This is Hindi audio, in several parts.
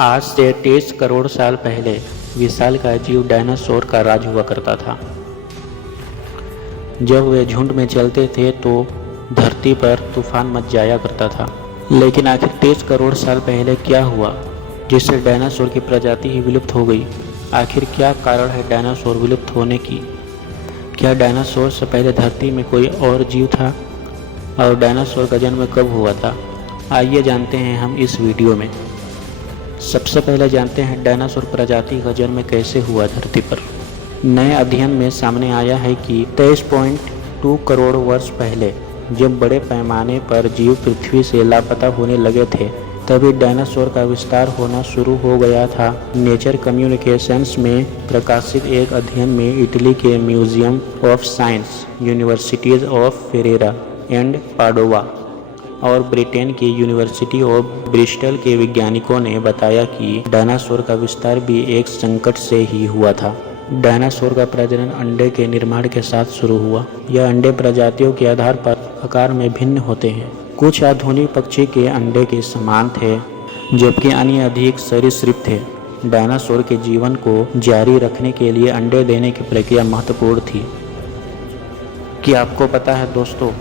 आज से 23 करोड़ साल पहले विशालकाय जीव डायनासोर का राज हुआ करता था। जब वे झुंड में चलते थे तो धरती पर तूफान मच जाया करता था। लेकिन आखिर 23 करोड़ साल पहले क्या हुआ जिससे डायनासोर की प्रजाति ही विलुप्त हो गई? आखिर क्या कारण है डायनासोर विलुप्त होने की? क्या डायनासोर से पहले धरती में कोई और जीव था? और डायनासोर का जन्म कब हुआ था? आइए जानते हैं हम इस वीडियो में। सबसे पहले जानते हैं डायनासोर प्रजाति का जन्म कैसे हुआ धरती पर। नए अध्ययन में सामने आया है कि 23.2 करोड़ वर्ष पहले जब बड़े पैमाने पर जीव पृथ्वी से लापता होने लगे थे तभी डायनासोर का विस्तार होना शुरू हो गया था। नेचर कम्युनिकेशंस में प्रकाशित एक अध्ययन में इटली के museum of science, universities of Ferrara and Padova और ब्रिटेन की यूनिवर्सिटी ऑफ ब्रिस्टल के वैज्ञानिकों ने बताया कि डायनासोर का विस्तार भी एक संकट से ही हुआ था। डायनासोर का प्रजनन अंडे के निर्माण के साथ शुरू हुआ। यह अंडे प्रजातियों के आधार पर आकार में भिन्न होते हैं। कुछ आधुनिक पक्षी के अंडे के समान थे जबकि अन्य अधिक सरीसृप थे। डायनासोर के जीवन को जारी रखने के लिए अंडे देने की प्रक्रिया महत्वपूर्ण थी। क्या आपको पता है दोस्तों,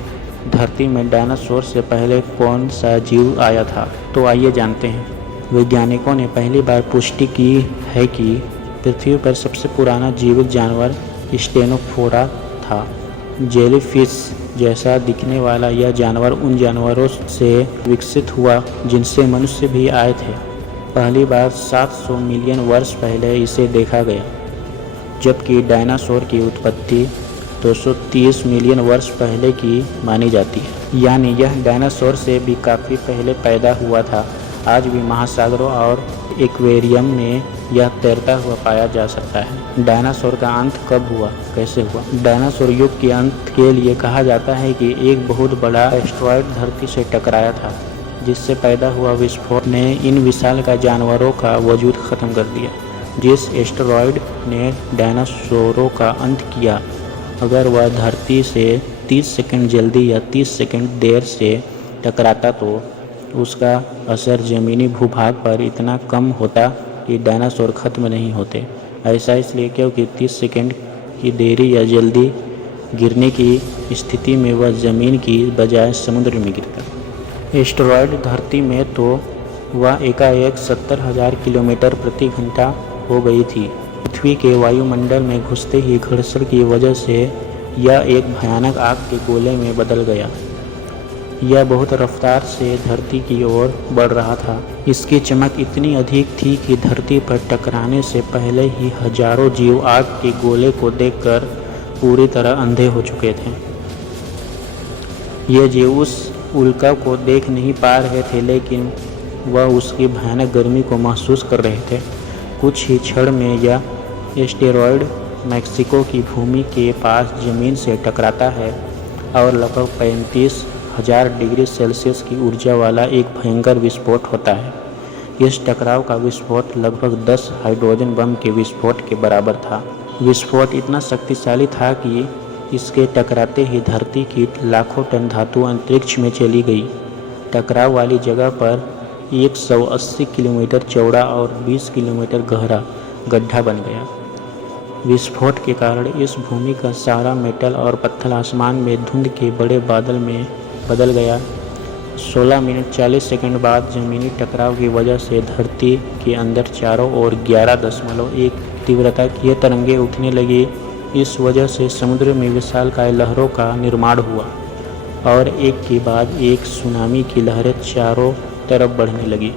धरती में डायनासोर से पहले कौन सा जीव आया था? तो आइए जानते हैं। वैज्ञानिकों ने पहली बार पुष्टि की है कि पृथ्वी पर सबसे पुराना जीवित जानवर स्टेनोफोरा था। जेलीफिश जैसा दिखने वाला यह जानवर उन जानवरों से विकसित हुआ जिनसे मनुष्य भी आए थे। पहली बार 700 मिलियन वर्ष पहले इसे देखा गया, जबकि डायनासोर की उत्पत्ति 230 मिलियन वर्ष पहले की मानी जाती है। यानी यह डायनासोर से भी काफ़ी पहले पैदा हुआ था। आज भी महासागरों और एक्वेरियम में यह तैरता हुआ पाया जा सकता है। डायनासोर का अंत कब हुआ, कैसे हुआ? डायनासोर युग के अंत के लिए कहा जाता है कि एक बहुत बड़ा एस्टेरॉयड धरती से टकराया था, जिससे पैदा हुआ विस्फोट ने इन विशालकाय जानवरों का वजूद खत्म कर दिया। जिस एस्टेरॉयड ने डायनासोरों का अंत किया, अगर वह धरती से 30 सेकंड जल्दी या 30 सेकंड देर से टकराता तो उसका असर ज़मीनी भूभाग पर इतना कम होता कि डायनासोर खत्म नहीं होते। ऐसा इसलिए क्योंकि 30 सेकंड की देरी या जल्दी गिरने की स्थिति में वह ज़मीन की बजाय समुद्र में गिरता। एस्टेरॉयड धरती में तो वह एकाएक 70,000 किलोमीटर प्रति घंटा हो गई थी। पृथ्वी के वायुमंडल में घुसते ही घर्षण की वजह से यह एक भयानक आग के गोले में बदल गया। यह बहुत रफ्तार से धरती की ओर बढ़ रहा था। इसकी चमक इतनी अधिक थी कि धरती पर टकराने से पहले ही हजारों जीव आग के गोले को देखकर पूरी तरह अंधे हो चुके थे। ये जीव उस उल्का को देख नहीं पा रहे थे, लेकिन वह उसकी भयानक गर्मी को महसूस कर रहे थे। कुछ ही क्षण में यह एस्टेरॉयड मैक्सिको की भूमि के पास ज़मीन से टकराता है और लगभग 35,000 डिग्री सेल्सियस की ऊर्जा वाला एक भयंकर विस्फोट होता है। इस टकराव का विस्फोट लगभग 10 हाइड्रोजन बम के विस्फोट के बराबर था। विस्फोट इतना शक्तिशाली था कि इसके टकराते ही धरती की लाखों टन धातु अंतरिक्ष में चली गई। टकराव वाली जगह पर 180 किलोमीटर चौड़ा और 20 किलोमीटर गहरा गड्ढा बन गया। विस्फोट के कारण इस भूमि का सारा मेटल और पत्थर आसमान में धुंध के बड़े बादल में बदल गया। 16 मिनट 40 सेकंड बाद ज़मीनी टकराव की वजह से धरती के अंदर चारों ओर 11.1 तीव्रता की तरंगें उठने लगी। इस वजह से समुद्र में विशालकाय लहरों का निर्माण हुआ और एक के बाद एक सुनामी की लहरें चारों तरफ बढ़ने लगी।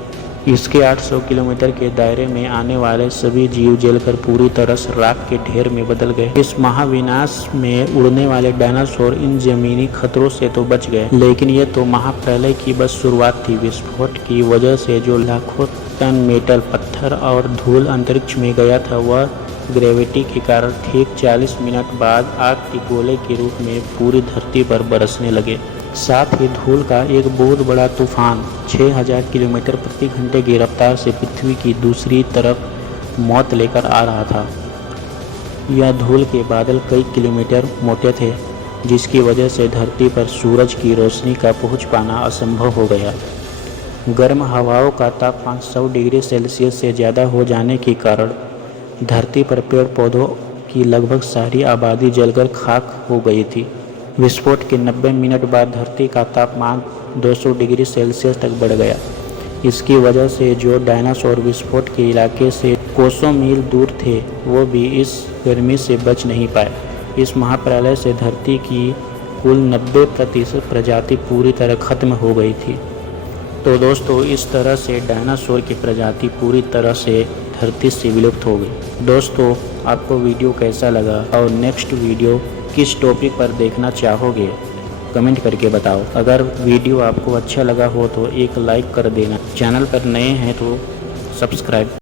इसके 800 किलोमीटर के दायरे में आने वाले सभी जीव जलकर पूरी तरह से राख के ढेर में बदल गए। इस महाविनाश में उड़ने वाले डायनासोर इन जमीनी खतरों से तो बच गए, लेकिन ये तो महाप्रलय की बस शुरुआत थी। विस्फोट की वजह से जो लाखों टन मेटल, पत्थर और धूल अंतरिक्ष में गया था, वह ग्रेविटी के कारण ठीक 40 मिनट बाद आग के गोले के रूप में पूरी धरती पर बरसने लगे। साथ ही धूल का एक बहुत बड़ा तूफान 6000 किलोमीटर प्रति घंटे की रफ्तार से पृथ्वी की दूसरी तरफ मौत लेकर आ रहा था। यह धूल के बादल कई किलोमीटर मोटे थे, जिसकी वजह से धरती पर सूरज की रोशनी का पहुंच पाना असंभव हो गया। गर्म हवाओं का तापमान 100 डिग्री सेल्सियस से ज़्यादा हो जाने के कारण धरती पर पेड़ पौधों की लगभग सारी आबादी जलकर खाक हो गई थी। विस्फोट के 90 मिनट बाद धरती का तापमान 200 डिग्री सेल्सियस तक बढ़ गया। इसकी वजह से जो डायनासोर विस्फोट के इलाके से कोसों मील दूर थे वो भी इस गर्मी से बच नहीं पाए। इस महाप्रलय से धरती की कुल 90% प्रजाति पूरी तरह खत्म हो गई थी। तो दोस्तों, इस तरह से डायनासोर की प्रजाति पूरी तरह से धरती से विलुप्त हो गई। दोस्तों, आपको वीडियो कैसा लगा और नेक्स्ट वीडियो किस टॉपिक पर देखना चाहोगे कमेंट करके बताओ। अगर वीडियो आपको अच्छा लगा हो तो एक लाइक कर देना। चैनल पर नए हैं तो सब्सक्राइब